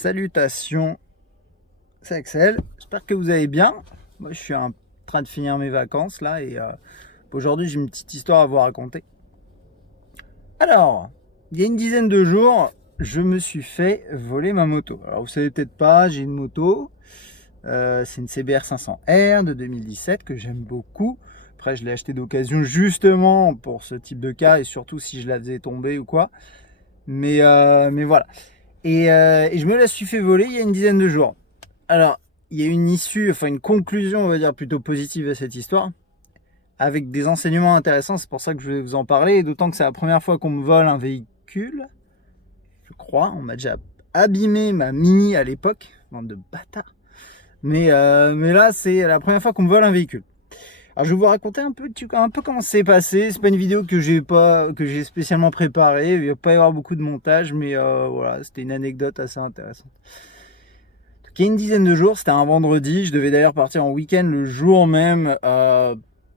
Salutations, c'est Axel. J'espère que vous allez bien. Moi, je suis en train de finir mes vacances là et aujourd'hui, j'ai une petite histoire à vous raconter. Alors, il y a une dizaine de jours, je me suis fait voler ma moto. Alors, vous savez peut-être pas, j'ai une moto. C'est une CBR 500R de 2017 que j'aime beaucoup. Après, je l'ai acheté d'occasion justement pour ce type de cas et surtout si je la faisais tomber ou quoi. Mais voilà. Et je me la suis fait voler il y a une dizaine de jours. Alors, il y a une issue, enfin une conclusion, on va dire, plutôt positive à cette histoire, avec des enseignements intéressants, c'est pour ça que je vais vous en parler, et d'autant que c'est la première fois qu'on me vole un véhicule, je crois, on m'a déjà abîmé ma Mini à l'époque, bande de bâtards, mais là c'est la première fois qu'on me vole un véhicule. Alors je vais vous raconter un peu comment c'est passé, c'est pas une vidéo que j'ai spécialement préparée, il va pas y avoir beaucoup de montage, mais voilà, c'était une anecdote assez intéressante. Il y a une dizaine de jours, c'était un vendredi, je devais d'ailleurs partir en week-end le jour même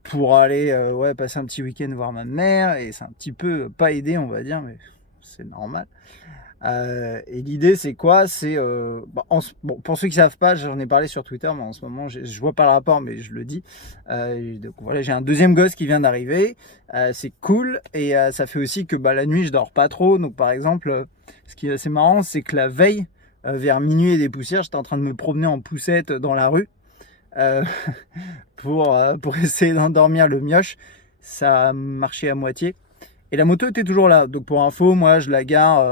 pour aller passer un petit week-end voir ma mère, et c'est un petit peu pas aidé on va dire, mais c'est normal. Et l'idée c'est quoi? C'est bon, pour ceux qui savent pas, j'en ai parlé sur Twitter, mais en ce moment je vois pas le rapport, mais je le dis. Donc voilà, j'ai un deuxième gosse qui vient d'arriver, c'est cool, et ça fait aussi que la nuit je dors pas trop. Donc par exemple, ce qui est assez marrant, c'est que la veille, vers minuit et des poussières, j'étais en train de me promener en poussette dans la rue euh, pour essayer d'endormir le mioche. Ça a marché à moitié. Et la moto était toujours là. Donc pour info, moi je la gare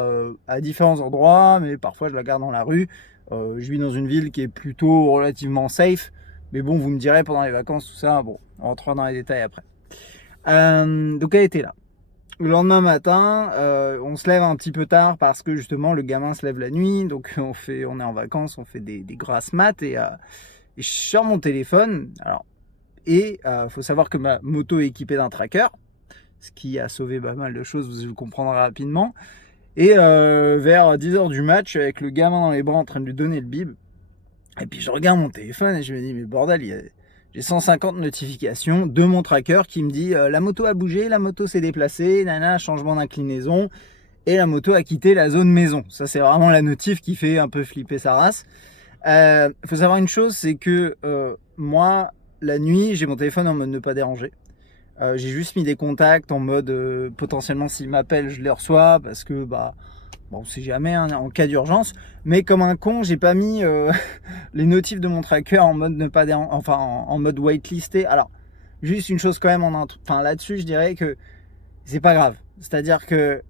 à différents endroits, mais parfois je la gare dans la rue. Je vis dans une ville qui est plutôt relativement safe. Mais bon, vous me direz pendant les vacances, tout ça, bon, on rentrera dans les détails après. Donc elle était là. Le lendemain matin, on se lève un petit peu tard parce que justement le gamin se lève la nuit. Donc on est en vacances, on fait des grasses mat et je sors mon téléphone. Alors, faut savoir que ma moto est équipée d'un tracker, ce qui a sauvé pas mal de choses, vous comprendrez rapidement. Et vers 10h du match, avec le gamin dans les bras en train de lui donner le bib, et puis je regarde mon téléphone et je me dis, mais bordel, j'ai 150 notifications de mon tracker qui me dit la moto a bougé, la moto s'est déplacée, nana, changement d'inclinaison, et la moto a quitté la zone maison. Ça, c'est vraiment la notif qui fait un peu flipper sa race. Faut savoir une chose, c'est que moi, la nuit, j'ai mon téléphone en mode ne pas déranger. J'ai juste mis des contacts en mode potentiellement s'il m'appelle, je les reçois parce que bon, on sait jamais hein, en cas d'urgence. Mais comme un con, j'ai pas mis les notifs de mon tracker en mode ne pas déranger, enfin en mode whitelisté. Alors, juste une chose quand même enfin là-dessus, je dirais que c'est pas grave. C'est-à-dire que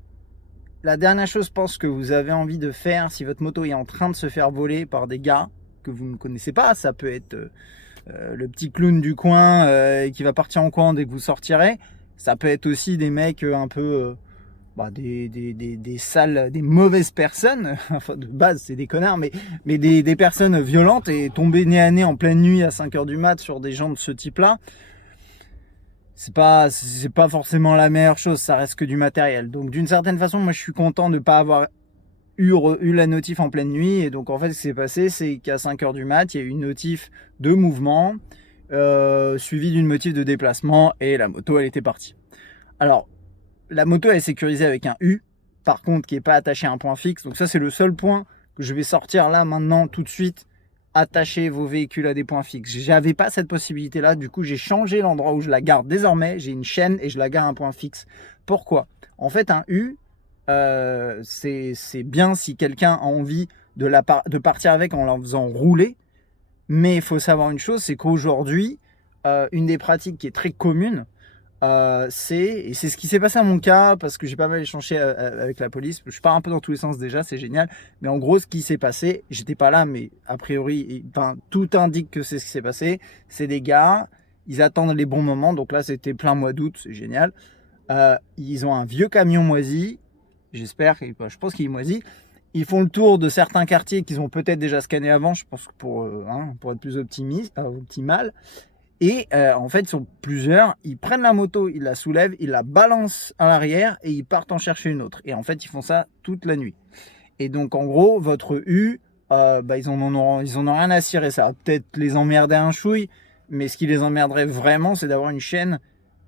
la dernière chose, je pense, que vous avez envie de faire si votre moto est en train de se faire voler par des gars que vous ne connaissez pas, ça peut être le petit clown du coin qui va partir en coin dès que vous sortirez. Ça peut être aussi des mecs un peu des sales, des mauvaises personnes. Enfin, de base, c'est des connards, mais des personnes violentes, et tomber nez à nez en pleine nuit à 5h du mat sur des gens de ce type-là, c'est pas forcément la meilleure chose, ça reste que du matériel. Donc d'une certaine façon, moi je suis content de ne pas avoir eu la notif en pleine nuit. Et donc en fait ce qui s'est passé, c'est qu'à 5h du mat, il y a eu une notif de mouvement suivie d'une notif de déplacement, et la moto elle était partie. Alors la moto elle est sécurisée avec un U, par contre, qui n'est pas attaché à un point fixe. Donc ça c'est le seul point que je vais sortir là maintenant tout de suite. Attacher vos véhicules à des points fixes. J'avais pas cette possibilité là, du coup j'ai changé l'endroit où je la garde. Désormais j'ai une chaîne et je la garde à un point fixe. Pourquoi? En fait un U, c'est bien si quelqu'un a envie de partir avec en la faisant rouler, mais il faut savoir une chose, c'est qu'aujourd'hui une des pratiques qui est très commune, et c'est ce qui s'est passé à mon cas, parce que j'ai pas mal échangé avec la police. Je pars un peu dans tous les sens déjà, c'est génial. Mais en gros, ce qui s'est passé, j'étais pas là, mais a priori, enfin, tout indique que c'est ce qui s'est passé. C'est des gars, ils attendent les bons moments. Donc là, c'était plein mois d'août, c'est génial. Ils ont un vieux camion moisi. J'espère, je pense qu'il est moisi. Ils font le tour de certains quartiers qu'ils ont peut-être déjà scannés avant, je pense que pour être plus optimal. Et en fait, ils sont plusieurs, ils prennent la moto, ils la soulèvent, ils la balancent à l'arrière et ils partent en chercher une autre. Et en fait, ils font ça toute la nuit. Et donc, en gros, votre U, ils en ont rien à cirer. Ça va peut-être les emmerder un chouille, mais ce qui les emmerderait vraiment, c'est d'avoir une chaîne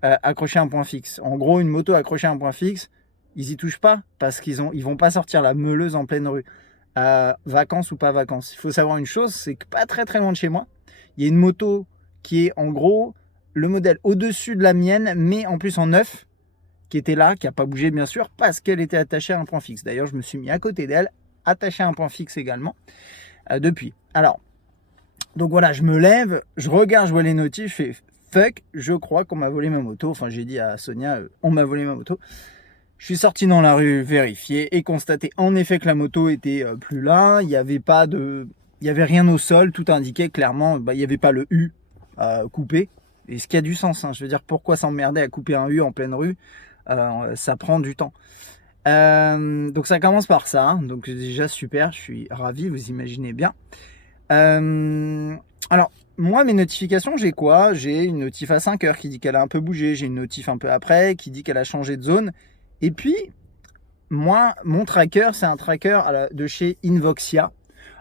accrochée à un point fixe. En gros, une moto accrochée à un point fixe, ils y touchent pas parce ils vont pas sortir la meuleuse en pleine rue. vacances ou pas vacances. Il faut savoir une chose, c'est que pas très très loin de chez moi, il y a une moto qui est en gros le modèle au-dessus de la mienne, mais en plus en neuf, qui était là, qui n'a pas bougé bien sûr, parce qu'elle était attachée à un point fixe. D'ailleurs, je me suis mis à côté d'elle, attaché à un point fixe également, depuis. Alors, donc voilà, je me lève, je regarde, je vois les notifs, je fais fuck, je crois qu'on m'a volé ma moto. Enfin, j'ai dit à Sonia, on m'a volé ma moto. Je suis sorti dans la rue, vérifier et constater en effet que la moto était plus là. Il n'y avait pas de, il y avait rien au sol. Tout indiquait clairement, il n'y avait pas le U coupé. Et ce qui a du sens. Hein. Je veux dire, pourquoi s'emmerder à couper un U en pleine rue, ça prend du temps. Donc ça commence par ça. Hein. Donc déjà super, je suis ravi. Vous imaginez bien. Alors moi, mes notifications, j'ai quoi? J'ai une notif à 5 heures qui dit qu'elle a un peu bougé. J'ai une notif un peu après qui dit qu'elle a changé de zone. Et puis, moi, mon tracker, c'est un tracker de chez Invoxia.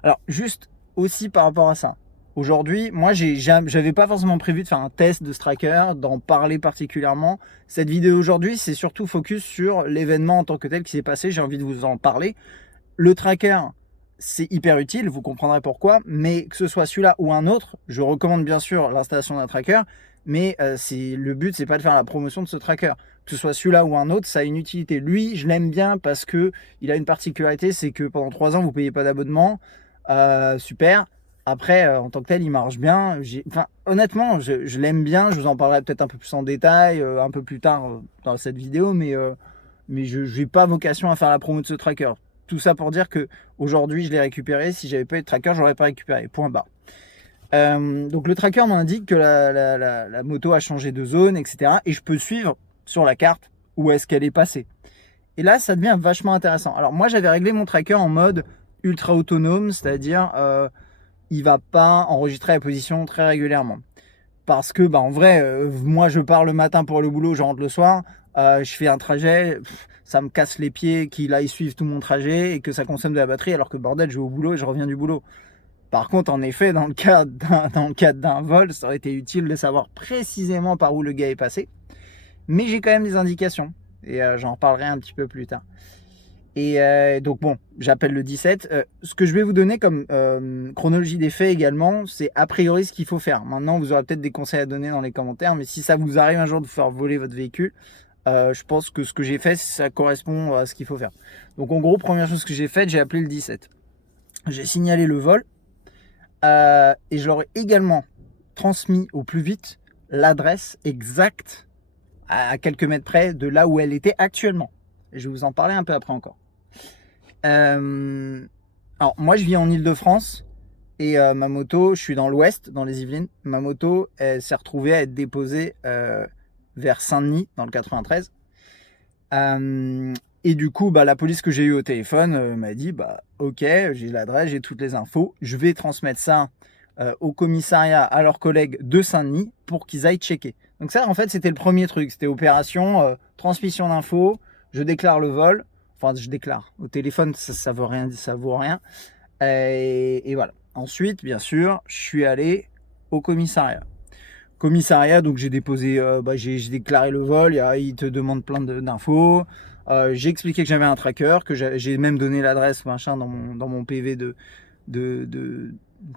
Alors, juste aussi par rapport à ça. Aujourd'hui, moi, j'avais pas forcément prévu de faire un test de ce tracker, d'en parler particulièrement. Cette vidéo aujourd'hui, c'est surtout focus sur l'événement en tant que tel qui s'est passé. J'ai envie de vous en parler. Le tracker, c'est hyper utile, vous comprendrez pourquoi. Mais que ce soit celui-là ou un autre, je recommande bien sûr l'installation d'un tracker. Mais le but, c'est pas de faire la promotion de ce tracker. Que ce soit celui-là ou un autre, ça a une utilité. Lui, je l'aime bien parce que il a une particularité, c'est que pendant 3 ans, vous payez pas d'abonnement. Super. Après, en tant que tel, il marche bien. Enfin, honnêtement, je l'aime bien. Je vous en parlerai peut-être un peu plus en détail, un peu plus tard dans cette vidéo, mais je n'ai pas vocation à faire la promo de ce tracker. Tout ça pour dire que aujourd'hui, je l'ai récupéré. Si j'avais pas eu de tracker, j'aurais pas récupéré. Point barre. Donc le tracker m'indique que la moto a changé de zone, etc. Et je peux suivre sur la carte où est-ce qu'elle est passée. Et là, ça devient vachement intéressant. Alors moi, j'avais réglé mon tracker en mode ultra autonome, c'est-à-dire il va pas enregistrer la position très régulièrement. Parce que, en vrai, moi, je pars le matin pour le boulot, je rentre le soir, je fais un trajet, ça me casse les pieds qu'il aille suivre tout mon trajet et que ça consomme de la batterie, alors que bordel, je vais au boulot et je reviens du boulot. Par contre, en effet, dans le cadre d'un vol, ça aurait été utile de savoir précisément par où le gars est passé. Mais j'ai quand même des indications. Et j'en reparlerai un petit peu plus tard. Et donc bon, j'appelle le 17. Ce que je vais vous donner comme chronologie des faits également, c'est a priori ce qu'il faut faire. Maintenant, vous aurez peut-être des conseils à donner dans les commentaires. Mais si ça vous arrive un jour de vous faire voler votre véhicule, je pense que ce que j'ai fait, ça correspond à ce qu'il faut faire. Donc en gros, première chose que j'ai faite, j'ai appelé le 17. J'ai signalé le vol. Et je leur ai également transmis au plus vite l'adresse exacte à quelques mètres près de là où elle était actuellement. Et je vais vous en parler un peu après encore. Alors moi je vis en Île-de-France et ma moto, je suis dans l'ouest, dans les Yvelines. Ma moto, elle s'est retrouvée à être déposée vers Saint-Denis dans le 93. Et du coup, la police que j'ai eue au téléphone m'a dit, ok, j'ai l'adresse, j'ai toutes les infos, je vais transmettre ça au commissariat, à leurs collègues de Saint-Denis pour qu'ils aillent checker. Donc ça, en fait, c'était le premier truc, c'était opération, transmission d'infos, je déclare le vol, enfin, je déclare. Au téléphone, ça vaut rien, ça vaut rien. Et voilà. Ensuite, bien sûr, je suis allé au commissariat. Donc j'ai déposé, j'ai déclaré le vol, il te demande plein d'infos. J'ai expliqué que j'avais un tracker, que j'ai même donné l'adresse machin dans mon PV de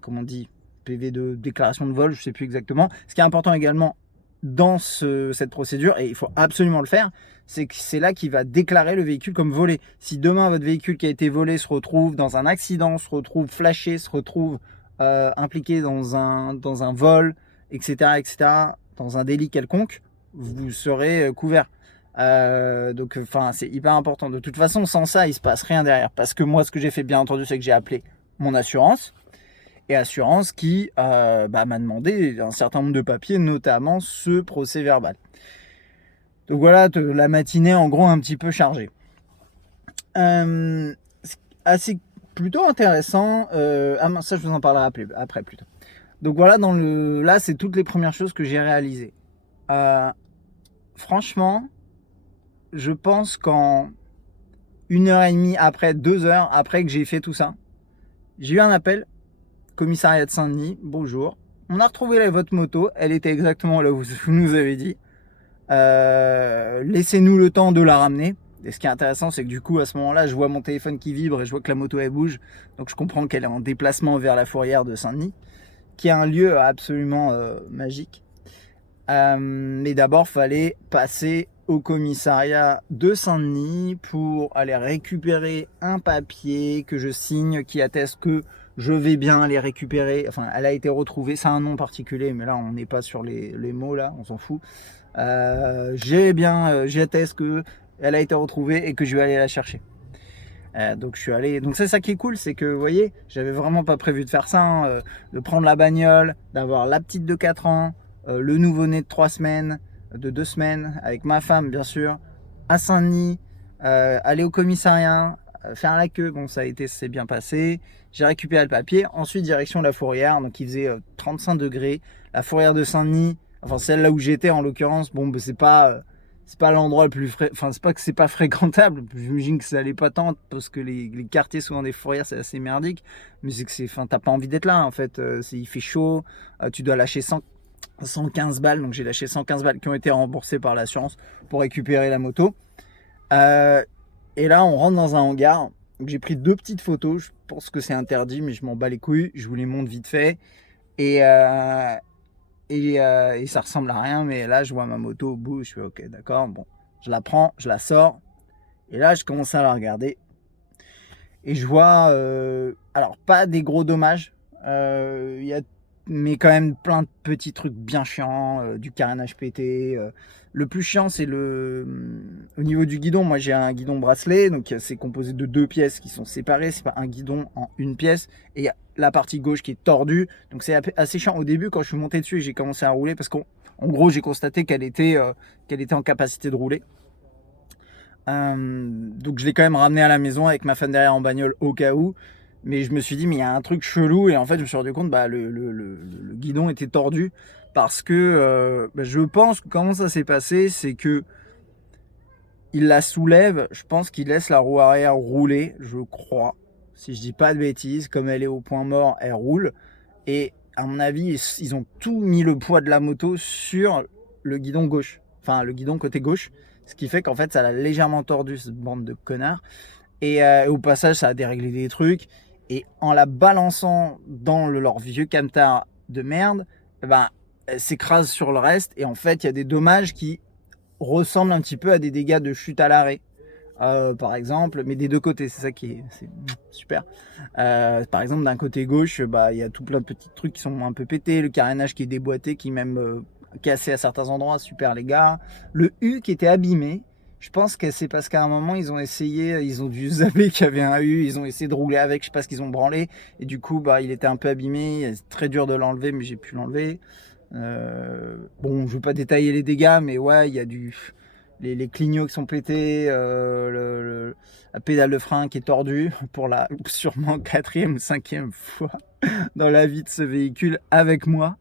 comment on dit, PV de déclaration de vol, je sais plus exactement. Ce qui est important également dans cette procédure, et il faut absolument le faire, c'est que c'est là qu'il va déclarer le véhicule comme volé. Si demain votre véhicule qui a été volé se retrouve dans un accident, se retrouve flashé, se retrouve impliqué dans un vol, etc., dans un délit quelconque, vous serez couvert. Donc, c'est hyper important. De toute façon, sans ça, il se passe rien derrière. Parce que moi, ce que j'ai fait, bien entendu, c'est que j'ai appelé mon assurance. Et assurance qui m'a demandé un certain nombre de papiers, notamment ce procès verbal. Donc voilà, la matinée, en gros, un petit peu chargée. Assez plutôt intéressant. Ça, je vous en parlerai après plutôt. Donc voilà, là, c'est toutes les premières choses que j'ai réalisées. Franchement, je pense qu'en 1h30 après, 2 heures après que j'ai fait tout ça, j'ai eu un appel, commissariat de Saint-Denis, bonjour. On a retrouvé votre moto, elle était exactement là où vous nous avez dit. Laissez-nous le temps de la ramener. Et ce qui est intéressant, c'est que du coup, à ce moment-là, je vois mon téléphone qui vibre et je vois que la moto, elle bouge. Donc, je comprends qu'elle est en déplacement vers la fourrière de Saint-Denis, qui est un lieu absolument magique. Mais d'abord, fallait passer au commissariat de Saint-Denis pour aller récupérer un papier que je signe qui atteste que je vais bien aller récupérer. Enfin, elle a été retrouvée, c'est un nom particulier, mais là, on n'est pas sur les mots, là, on s'en fout. J'atteste que elle a été retrouvée et que je vais aller la chercher. Donc je suis allé. Donc c'est ça qui est cool, c'est que vous voyez, j'avais vraiment pas prévu de faire ça, hein, de prendre la bagnole, d'avoir la petite de 4 ans, le nouveau-né de 3 semaines, de 2 semaines, avec ma femme bien sûr, à Saint-Denis, aller au commissariat, faire la queue. Bon, ça a été, c'est bien passé. J'ai récupéré le papier. Ensuite, direction la fourrière. Donc il faisait 35 degrés. La fourrière de Saint-Denis, enfin celle là où j'étais en l'occurrence, bon, bah, c'est pas l'endroit le plus enfin c'est pas que c'est pas fréquentable, j'imagine que ça allait pas tant parce que les quartiers souvent des fourrières c'est assez merdique, mais c'est que c'est, enfin t'as pas envie d'être là en fait, il fait chaud, tu dois lâcher 115 balles, donc j'ai lâché 115 balles qui ont été remboursées par l'assurance pour récupérer la moto. Et là on rentre dans un hangar, donc j'ai pris 2 petites photos, je pense que c'est interdit mais je m'en bats les couilles, je vous les montre vite fait. Et ça ressemble à rien, mais là je vois ma moto au bout, je fais ok d'accord, bon, je la prends, je la sors, et là je commence à la regarder, et je vois, alors pas des gros dommages, y a, mais quand même plein de petits trucs bien chiants, du carénage pété. Le plus chiant c'est au niveau du guidon, moi j'ai un guidon bracelet, donc c'est composé de 2 pièces qui sont séparées, c'est pas un guidon en une pièce, et il y a la partie gauche qui est tordue, donc c'est assez chiant au début quand je suis monté dessus et j'ai commencé à rouler, parce qu'en gros j'ai constaté qu'elle était en capacité de rouler. Donc je l'ai quand même ramené à la maison avec ma femme derrière en bagnole au cas où, mais je me suis dit mais il y a un truc chelou, et en fait je me suis rendu compte bah le guidon était tordu parce que je pense que comment ça s'est passé, c'est que il la soulève, je pense qu'il laisse la roue arrière rouler, je crois, si je dis pas de bêtises, comme elle est au point mort, elle roule, et à mon avis ils ont tout mis le poids de la moto sur le guidon gauche, enfin le guidon côté gauche, ce qui fait qu'en fait ça l'a légèrement tordu, cette bande de connards, et au passage ça a déréglé des trucs, et en la balançant dans leur vieux camtar de merde, ben elle s'écrase sur le reste, et en fait il y a des dommages qui ressemblent un petit peu à des dégâts de chute à l'arrêt. Par exemple, mais des 2 côtés, c'est ça qui est, c'est super. Par exemple, d'un côté gauche, bah il y a tout plein de petits trucs qui sont un peu pétés, le carénage qui est déboîté, qui est même cassé à certains endroits, super les gars. Le U qui était abîmé, je pense que c'est parce qu'à un moment ils ont essayé, ils ont dû zapper qu'il y avait un U, ils ont essayé de rouler avec, je sais pas ce qu'ils ont branlé, et du coup bah il était un peu abîmé, c'est très dur de l'enlever, mais j'ai pu l'enlever. Bon, je veux pas détailler les dégâts, mais ouais, il y a les clignots qui sont pétés, la pédale de frein qui est tordue pour la sûrement 4e ou 5e fois dans la vie de ce véhicule avec moi.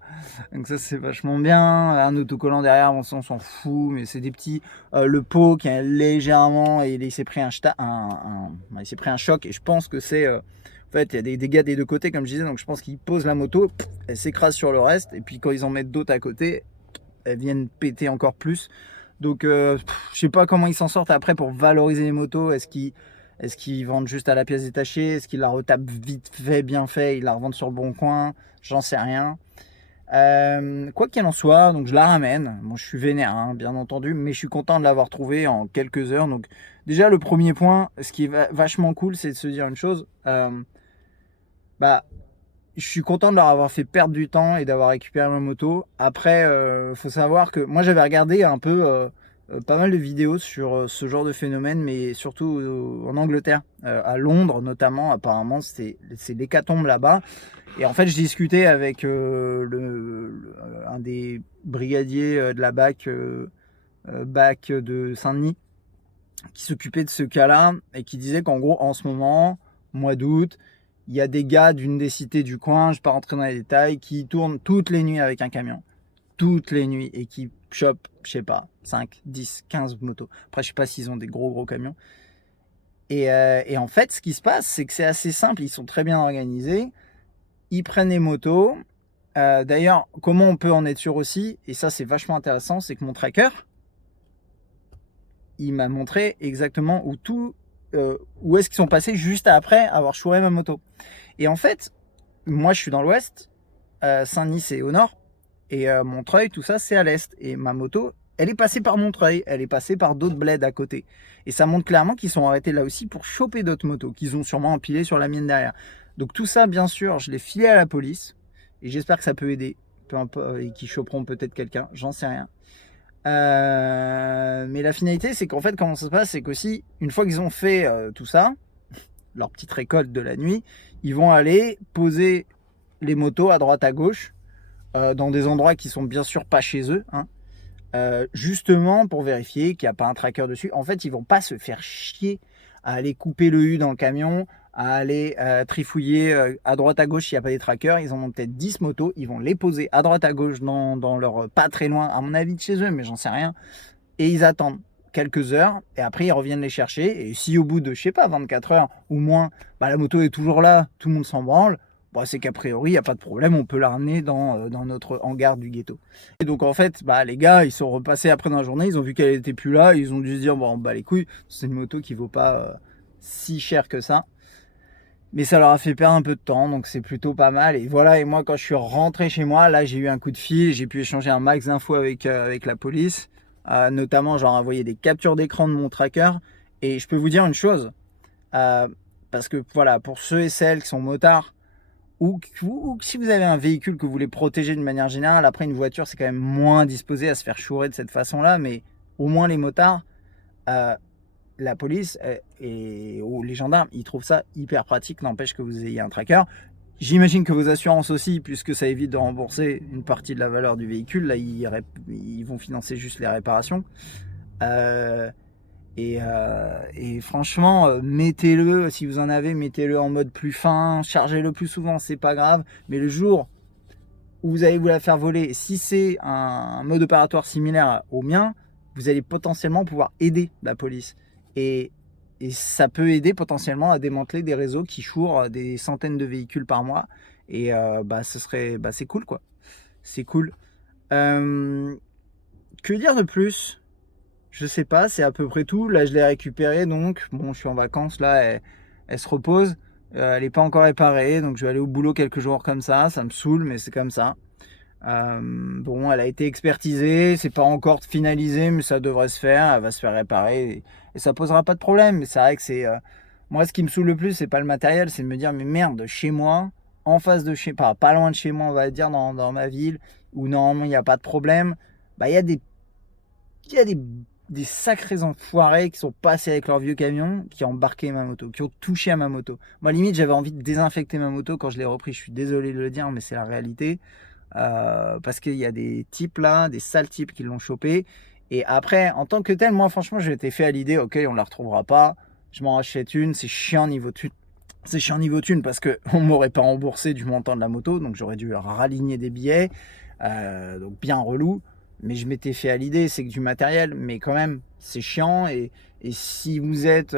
Donc ça c'est vachement bien. Un autocollant derrière, on s'en fout, mais c'est des petits. Le pot qui est légèrement, et il s'est pris il s'est pris un choc, et je pense que c'est en fait il y a des dégâts des 2 côtés comme je disais, donc je pense qu'ils posent la moto, elle s'écrase sur le reste, et puis quand ils en mettent d'autres à côté, elles viennent péter encore plus. Donc je sais pas comment ils s'en sortent après pour valoriser les motos. Est-ce qu'ils vendent juste à la pièce détachée? Est-ce qu'ils la retapent vite fait, bien fait, ils la revendent sur le bon coin? J'en sais rien. Quoi qu'il en soit, donc je la ramène. Bon, je suis vénère, hein, bien entendu, mais je suis content de l'avoir trouvée en quelques heures. Donc déjà le premier point, ce qui est vachement cool, c'est de se dire une chose. Bah je suis content de leur avoir fait perdre du temps et d'avoir récupéré ma moto. Après, faut savoir que moi j'avais regardé un peu pas mal de vidéos sur ce genre de phénomène, mais surtout en Angleterre, à Londres notamment. Apparemment, c'est l'hécatombe là-bas. Et en fait, je discutais avec un des brigadiers de la BAC de Saint-Denis, qui s'occupait de ce cas-là, et qui disait qu'en gros, en ce moment, mois d'août, il y a des gars d'une des cités du coin, je ne vais pas rentrer dans les détails, qui tournent toutes les nuits avec un camion. Toutes les nuits. Et qui chopent, je sais pas, 5, 10, 15 motos. Après, je sais pas s'ils ont des gros camions. Et en fait, ce qui se passe, c'est que c'est assez simple. Ils sont très bien organisés. Ils prennent les motos. D'ailleurs, comment on peut en être sûr aussi, et ça c'est vachement intéressant, c'est que mon tracker, il m'a montré exactement où est-ce qu'ils sont passés juste après avoir chouré ma moto. Et en fait, moi je suis dans l'ouest, Saint-Denis c'est au nord, et Montreuil, tout ça c'est à l'est. Et ma moto, elle est passée par Montreuil, elle est passée par d'autres bleds à côté. Et ça montre clairement qu'ils sont arrêtés là aussi pour choper d'autres motos, qu'ils ont sûrement empilé sur la mienne derrière. Donc tout ça, bien sûr, je l'ai filé à la police, et j'espère que ça peut aider, peu importe, et qu'ils choperont peut-être quelqu'un, j'en sais rien. Mais la finalité, c'est qu'en fait, comment ça se passe, c'est qu'aussi, une fois qu'ils ont fait tout ça, leur petite récolte de la nuit, ils vont aller poser les motos à droite à gauche, dans des endroits qui sont bien sûr pas chez eux, hein, justement pour vérifier qu'il n'y a pas un tracker dessus. En fait, ils vont pas se faire chier à aller couper le U dans le camion, à aller trifouiller à droite à gauche s'il n'y a pas des trackers. Ils en ont peut-être 10 motos, ils vont les poser à droite à gauche dans leur pas très loin, à mon avis de chez eux, mais j'en sais rien. Et ils attendent quelques heures et après ils reviennent les chercher. Et si au bout de, je sais pas, 24 heures ou moins, bah, la moto est toujours là, tout le monde s'en branle, bah, c'est qu'a priori, il n'y a pas de problème, on peut la ramener dans notre hangar du ghetto. Et donc en fait, bah, les gars, ils sont repassés après dans la journée, ils ont vu qu'elle était plus là, ils ont dû se dire, bon, bah les couilles, c'est une moto qui vaut pas si cher que ça. Mais ça leur a fait perdre un peu de temps, donc c'est plutôt pas mal. Et voilà, et moi quand je suis rentré chez moi, là j'ai eu un coup de fil, j'ai pu échanger un max d'infos avec la police. Notamment, j'ai envoyé des captures d'écran de mon tracker. Et je peux vous dire une chose, euh, parce que voilà, pour ceux et celles qui sont motards, ou si vous avez un véhicule que vous voulez protéger de manière générale, après une voiture c'est quand même moins disposé à se faire chourer de cette façon-là, mais au moins les motards, euh, la police ou les gendarmes, ils trouvent ça hyper pratique, n'empêche que vous ayez un tracker. J'imagine que vos assurances aussi, puisque ça évite de rembourser une partie de la valeur du véhicule, là ils vont financer juste les réparations. Euh, et franchement, mettez-le, si vous en avez, mettez-le en mode plus fin, chargez-le plus souvent, c'est pas grave. Mais le jour où vous allez vous la faire voler, si c'est un mode opératoire similaire au mien, vous allez potentiellement pouvoir aider la police. Et, et ça peut aider potentiellement à démanteler des réseaux qui chourent des centaines de véhicules par mois. Et c'est cool quoi. C'est cool. Euh, que dire de plus? Je sais pas, c'est à peu près tout. Là, je l'ai récupérée, donc bon, je suis en vacances, là, elle se repose. Elle n'est pas encore réparée, donc je vais aller au boulot quelques jours comme ça me saoule, mais c'est comme ça. Bon, elle a été expertisée, c'est pas encore finalisé, mais ça devrait se faire, elle va se faire réparer, et ça posera pas de problème. Mais c'est vrai que moi, ce qui me saoule le plus, c'est pas le matériel, c'est de me dire, mais merde, chez moi, en face de chez, pas loin de chez moi, on va dire, dans ma ville, où normalement il n'y a pas de problème, bah, il y a des sacrés enfoirés qui sont passés avec leur vieux camion, qui ont embarqué ma moto, qui ont touché à ma moto. Moi, limite, j'avais envie de désinfecter ma moto quand je l'ai repris. Je suis désolé de le dire, mais c'est la réalité. Parce qu'il y a des types là, des sales types qui l'ont chopé. Et après, en tant que tel, moi, franchement, j'ai été fait à l'idée, ok, on la retrouvera pas. Je m'en rachète une, c'est chiant niveau thune. C'est chiant niveau thune parce qu'on m'aurait pas remboursé du montant de la moto, donc j'aurais dû raligner des billets. Donc bien relou. Mais je m'étais fait à l'idée, c'est que du matériel, mais quand même, c'est chiant. Et si vous êtes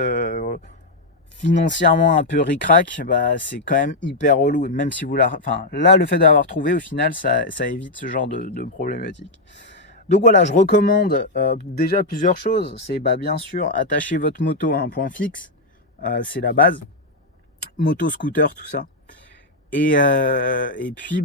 financièrement un peu ric-rac, bah, c'est quand même hyper relou. Et même si vous enfin, là, le fait d'avoir trouvé, au final, ça évite ce genre de problématique. Donc voilà, je recommande déjà plusieurs choses. C'est bien sûr attacher votre moto à un point fixe. C'est la base. Moto, scooter, tout ça. Et puis,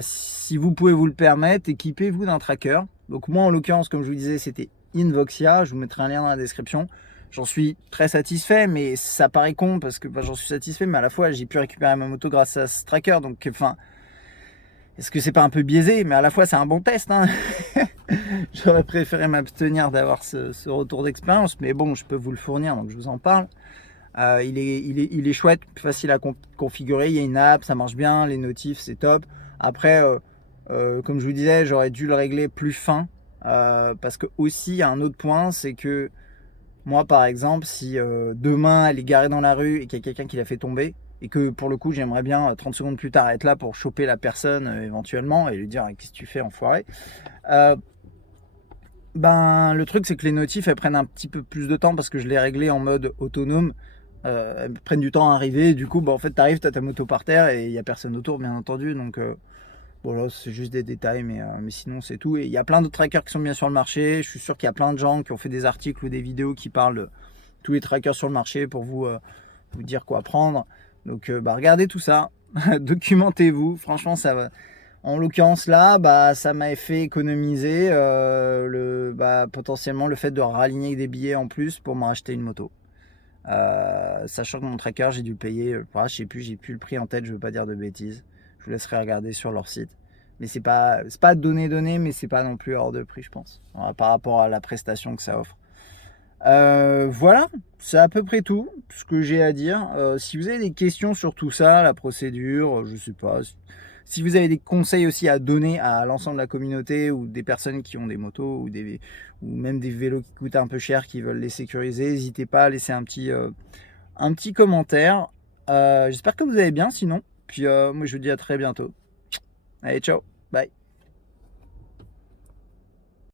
si vous pouvez vous le permettre, équipez-vous d'un tracker. Donc moi, en l'occurrence, comme je vous disais, c'était Invoxia. Je vous mettrai un lien dans la description. J'en suis très satisfait, mais ça paraît con parce que j'en suis satisfait, mais à la fois, j'ai pu récupérer ma moto grâce à ce tracker. Donc, enfin, est-ce que c'est pas un peu biaisé? Mais à la fois, c'est un bon test, hein. J'aurais préféré m'abstenir d'avoir ce retour d'expérience, mais bon, je peux vous le fournir, donc je vous en parle. Il est chouette, facile à configurer, il y a une app, ça marche bien, les notifs c'est top. Après, comme je vous disais, j'aurais dû le régler plus fin, parce que aussi il y a un autre point, c'est que moi par exemple, si demain elle est garée dans la rue et qu'il y a quelqu'un qui l'a fait tomber, et que pour le coup j'aimerais bien 30 secondes plus tard être là pour choper la personne éventuellement et lui dire qu'est-ce que tu fais enfoiré, le truc c'est que les notifs elles prennent un petit peu plus de temps parce que je l'ai réglé en mode autonome. Elles prennent du temps à arriver, et du coup en fait t'arrives, t'as ta moto par terre et il n'y a personne autour bien entendu, donc Voilà, c'est juste des détails, mais sinon c'est tout. Et il y a plein d'autres trackers qui sont bien sur le marché. Je suis sûr qu'il y a plein de gens qui ont fait des articles ou des vidéos qui parlent de tous les trackers sur le marché pour vous dire quoi prendre. Donc regardez tout ça, documentez-vous. Franchement, ça va. En l'occurrence là, ça m'a fait économiser potentiellement le fait de raligner des billets en plus pour me racheter une moto. Sachant que mon tracker, j'ai dû le payer, je sais plus, j'ai plus le prix en tête, je veux pas dire de bêtises. Je vous laisserai regarder sur leur site. Mais c'est pas donné, mais c'est pas non plus hors de prix, je pense, par rapport à la prestation que ça offre. Voilà, c'est à peu près tout ce que j'ai à dire. Si vous avez des questions sur tout ça, la procédure, je sais pas. Si vous avez des conseils aussi à donner à l'ensemble de la communauté ou des personnes qui ont des motos ou même des vélos qui coûtent un peu cher, qui veulent les sécuriser, n'hésitez pas à laisser un petit commentaire. J'espère que vous allez bien sinon. Puis moi je vous dis à très bientôt. Allez, ciao, bye.